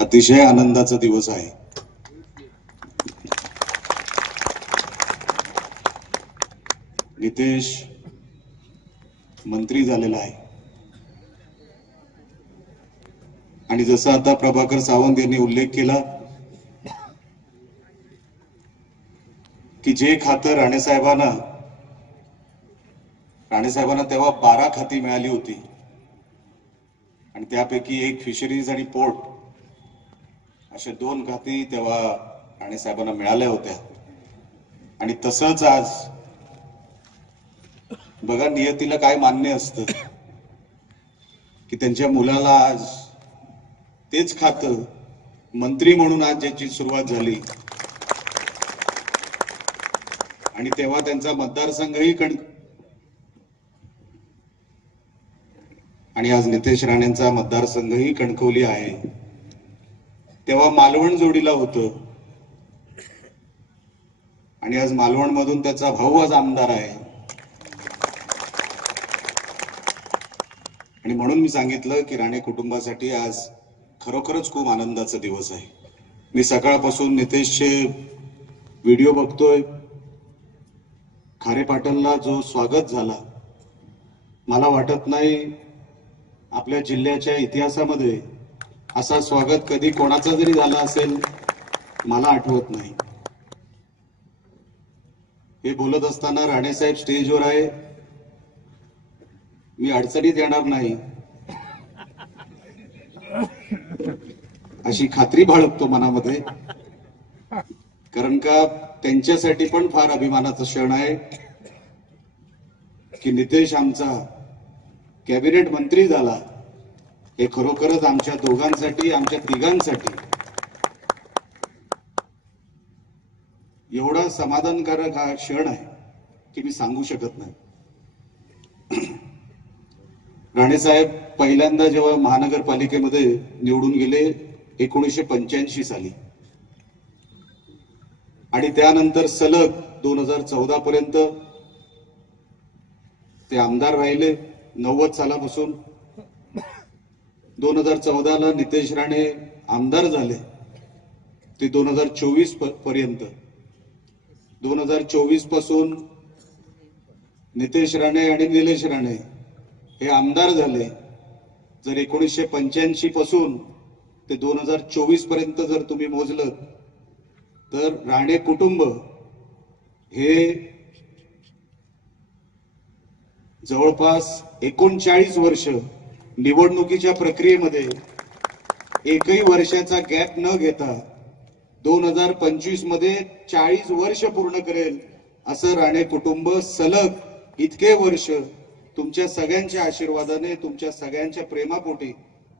अतिशय आनंदाचा दिवस आहे। नितेश मंत्री झालेला आहे आणि जसं आता प्रभाकर सावंत यांनी उल्लेख केला की जे खातं राणेसाहेबांना तेव्हा 12 खाती मिळाली होती आणि त्यापैकी एक फिशरीज आणि पोर्ट अशा 2 खाती तेव्हा राणेसाहेबांना मिळाल्या होत्या। आणि तसंच आज बघा नियतीला काय मान्य असतं की त्यांच्या मुलाला आज तेच खातं मंत्री म्हणून आज ज्याची सुरुवात झाली आणि तेव्हा त्यांचा मतदारसंघही आणि आज नितेश राणेंचा मतदारसंघही कणकवली आहे, तेव्हा मालवण जोडीला होतं आणि आज मालवण मधून त्याचा भाऊ आज आमदार आहे। आणि म्हणून मी सांगितलं की राणे कुटुंबासाठी आज खरोखरच खूप आनंदाचा दिवस आहे। मी सकाळपासून नितेशचे व्हिडिओ बघतोय। खारेपाटणला जो स्वागत झाला, मला वाटत नाही आपल्या जिल्ह्याच्या इतिहासामध्ये असा स्वागत कधी कोणाचा जरी झाला असेल, मला आठवत नाही। हे बोलत असताना राणेसाहेब स्टेजवर आहे, मी अडचणीत येणार नाही अशी खात्री बाळगतो मनामध्ये, कारण का त्यांच्यासाठी पण फार अभिमानाचा क्षण आहे की नितेश आमचा कॅबिनेट मंत्री झाला। हे खरोखरच आमच्या दोघांसाठी, आमच्या तिघांसाठी एवढा समाधानकारक हा क्षण आहे की मी सांगू शकत नाही। राणेसाहेब पहिल्यांदा जेव्हा महानगरपालिकेमध्ये निवडून गेले 1985 साली आणि त्यानंतर सलग 2014 पर्यंत ते आमदार राहिले। 90 सालापासून 2014ला नितेश राणे आमदार झाले ते 2024 पर्यंत। 2024 पासून नितेश राणे आणि निलेश राणे हे आमदार झाले। जर 1985 पासून ते 2024 पर्यंत जर तुम्ही मोजलं तर राणे कुटुंब हे जवळपास 39 वर्ष निवडणुकीच्या प्रक्रियेमध्ये एकही वर्षाचा गॅप न घेता 2025 मध्ये 40 वर्ष पूर्ण करेल असं राणे कुटुंब सलग इतके वर्ष तुमच्या सगळ्यांच्या आशीर्वादाने, तुमच्या सगळ्यांच्या प्रेमापोटी,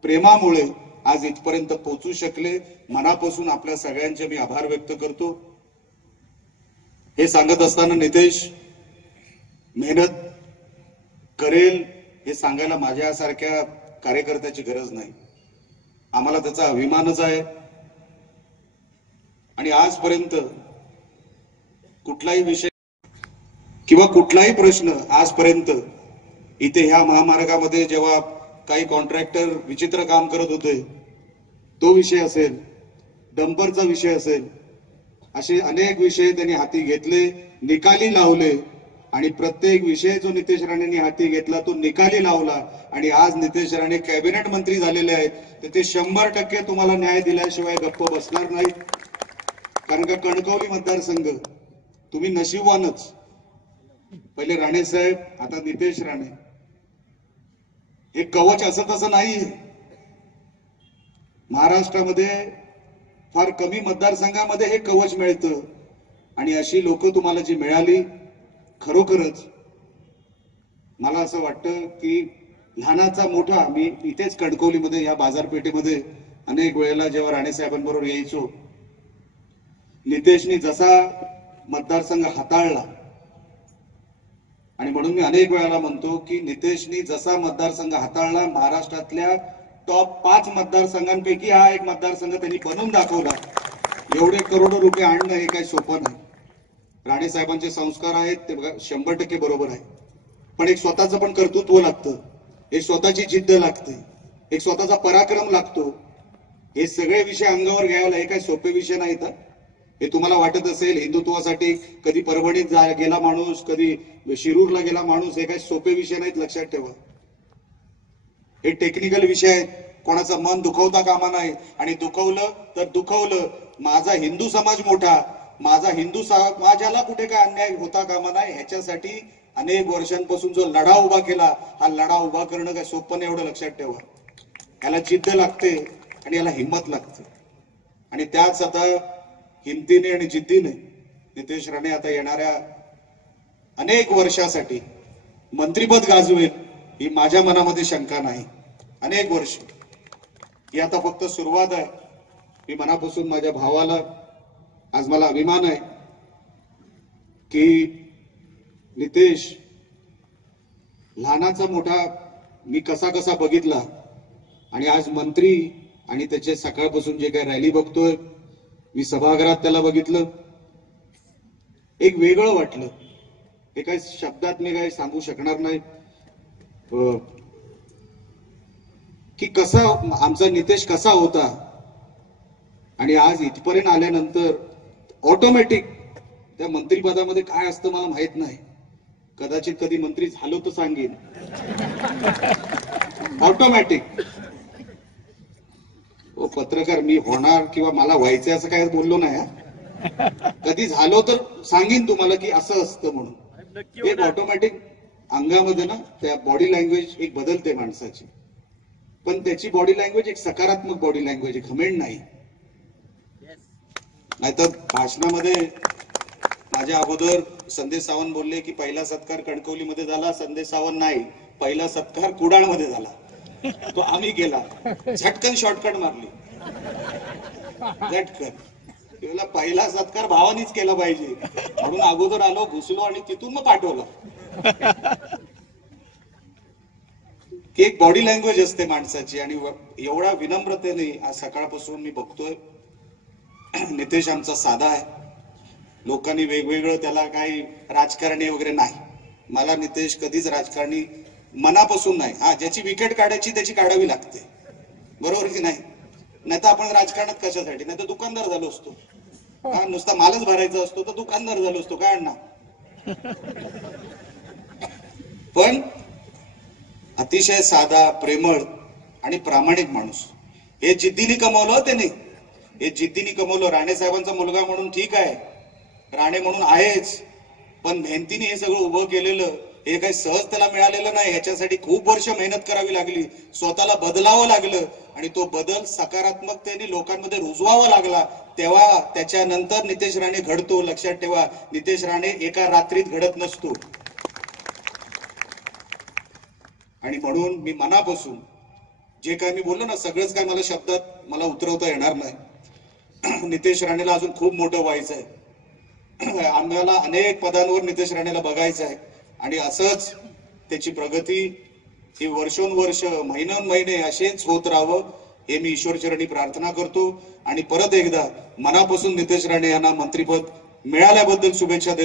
प्रेमामुळे आज इथपर्यंत पोहोचू शकले। मनापासून आपल्या सगळ्यांचे मी आभार व्यक्त करतो। हे सांगत असताना नितेश मेहनत करेल हे सांगायला माझ्यासारख्या कार्यकर्त्याची गरज नाही, आम्हाला त्याचा अभिमानच आहे। आणि आजपर्यंत कुठलाही विषय किंवा कुठलाही प्रश्न आजपर्यंत इथे ह्या महामार्गामध्ये जेव्हा काही कॉन्ट्रॅक्टर विचित्र काम करत होते तो विषय असेल, डंपरचा विषय असेल, असे अनेक विषय त्यांनी हाती घेतले, निकाली लावले आणि प्रत्येक विषय जो नितेश राणेंनी हाती घेतला तो निकाली लावला आणि आज नितेश राणे कॅबिनेट मंत्री झालेले आहेत। तर ते 100% तुम्हाला न्याय दिल्याशिवाय गप्प बसणार नाही, कारण का कणकवली मतदारसंघ तुम्ही नशीबवानच। पहिले राणे साहेब, आता नितेश राणे, हे कवच असं तसं नाही। महाराष्ट्रामध्ये फार कमी मतदारसंघामध्ये हे कवच मिळतं आणि अशी लोक तुम्हाला जी मिळाली, खरोखरच मला असं वाटतं की लहानाचा मोठा, मी इथेच कणकवलीमध्ये या बाजारपेठेमध्ये अनेक वेळेला जेव्हा राणे साहेबांबरोबर यायचो, नितेशनी जसा मतदारसंघ हाताळला आणि म्हणून मी अनेक वेळेला म्हणतो की नितेशनी जसा मतदारसंघ हाताळला, महाराष्ट्रातल्या टॉप 5 मतदारसंघांपैकी हा एक मतदारसंघ त्यांनी बनवून दाखवला। एवढे करोडो रुपये आणणं हे काही सोपं नाही। राणे साहेबांचे संस्कार आहेत ते बघा 100% बरोबर आहे, पण एक स्वतःचं पण कर्तृत्व लागतं, एक स्वतःची जिद्द लागते, एक स्वतःचा पराक्रम लागतो। हे सगळे विषय अंगावर घ्यायला हे काही सोपे विषय नाहीत. हे तुम्हाला वाटत असेल हिंदुत्वासाठी कधी परभणीत गेला माणूस, कधी शिरूरला गेला माणूस, हे काही सोपे विषय नाहीत, लक्षात ठेवा. हे टेक्निकल विषय आहेत. कोणाचं मन दुखवता कामा नाही, आणि दुखवलं तर दुखवलं. माझा हिंदू समाज मोठा, माझा हिंदू समाजाला कुठे काय अन्याय होता कामा नाही, ह्याच्यासाठी अनेक वर्षांपासून जो लढा उभा केला, हा लढा उभा करणं काय सोपं नाही, एवढं लक्षात ठेवा. याला जिद्द लागते आणि याला हिंमत लागते. आणि त्याच आता हिमतीने आणि जिद्दीने नितेश राणे आता येणाऱ्या अनेक वर्षासाठी मंत्रिपद गाजवेल ही माझ्या मनामध्ये शंका नाही. अनेक वर्ष ही आता फक्त सुरुवात आहे. मी मनापासून माझ्या भावाला, आज मला अभिमान आहे की नितेश लहानाचा मोठा मी कसा कसा बघितला, आणि आज मंत्री, आणि त्याचे सकाळपासून जे काही रॅली बघतोय, मी सभागृहात त्याला बघितलं, एक वेगळं वाटलं. हे काही शब्दात मी काही सांगू शकणार नाही की कसा आमचा नितेश कसा होता. आणि आज इथपर्यंत आल्यानंतर ऑटोमॅटिक त्या मंत्रिपदामध्ये काय असतं मला माहित नाही, कदाचित कधी मंत्री झालो तर सांगेन. ऑटोमॅटिक पत्रकार मी होणार किंवा मला व्हायचंय असं काय बोललो नाही. कधी झालो तर सांगेन तुम्हाला की असं असतं म्हणून. एक ऑटोमॅटिक अंगामध्ये ना त्या बॉडी लँग्वेज एक बदलते माणसाची, पण त्याची बॉडी लँग्वेज एक सकारात्मक बॉडी लँग्वेज आहे, घमेंड नाही. नाहीतर भाषणामध्ये माझ्या अगोदर संदेश सावंत बोलले की पहिला सत्कार कणकवलीमध्ये झाला. संदेश सावंत नाही, पहिला सत्कार कुडाळमध्ये झाला, तो आम्ही केला. झटकन शॉर्टकट मारली, झटकन. पहिला सत्कार भावानीच केला पाहिजे म्हणून अगोदर आलो, घुसलो आणि तिथून मग पाठवला. एक बॉडी लँग्वेज असते माणसाची. आणि एवढा विनम्रतेने आज सकाळपासून मी बघतोय नितेश आमचा साधा आहे. लोकांनी वेगवेगळं त्याला काही राजकारणी वगैरे नाही. मला नितेश कधीच राजकारणी मनापासून नाही. हा, ज्याची विकेट काढायची त्याची काढावी लागते, बरोबर की नाही? नाही तर आपण राजकारणात कशासाठी? नाही तर दुकानदार झालो असतो. हा, नुसता मालच भरायचा असतो तर दुकानदार झालो असतो, काय अण्णा? पण अतिशय साधा, प्रेमळ आणि प्रामाणिक माणूस. हे जिद्दीने कमवलं त्याने, हे जिद्दीने कमवलं. राणे साहेबांचा मुलगा म्हणून ठीक आहे, राणे म्हणून आहेच, पण मेहनतीने हे सगळं उभं केलेलं हे काही सहज त्याला मिळालेलं नाही. ह्याच्यासाठी खूप वर्ष मेहनत करावी लागली, स्वतःला बदलावं लागलं, आणि तो बदल सकारात्मकतेने लोकांमध्ये रुजवावा लागला. तेव्हा त्याच्यानंतर नितेश राणे घडतो. लक्षात ठेवा, नितेश राणे एका रात्रीत घडत नसतो. आणि म्हणून मी मनापासून जे काय मी बोललो ना, सगळंच काय मला शब्दात मला उतरवता येणार नाही. नितेश राणेला अजून खूप मोठं व्हायचं आहे. आम्हाला अनेक पदांवर नितेश राणेला बघायचं आहे, आणि असंच त्याची प्रगती ही वर्षोनवर्ष, महिनोन्महिने असेच होत राहावं हे मी ईश्वरचरणी प्रार्थना करतो. आणि परत एकदा मनापासून नितेश राणे यांना मंत्रिपद मिळाल्याबद्दल शुभेच्छा देतो.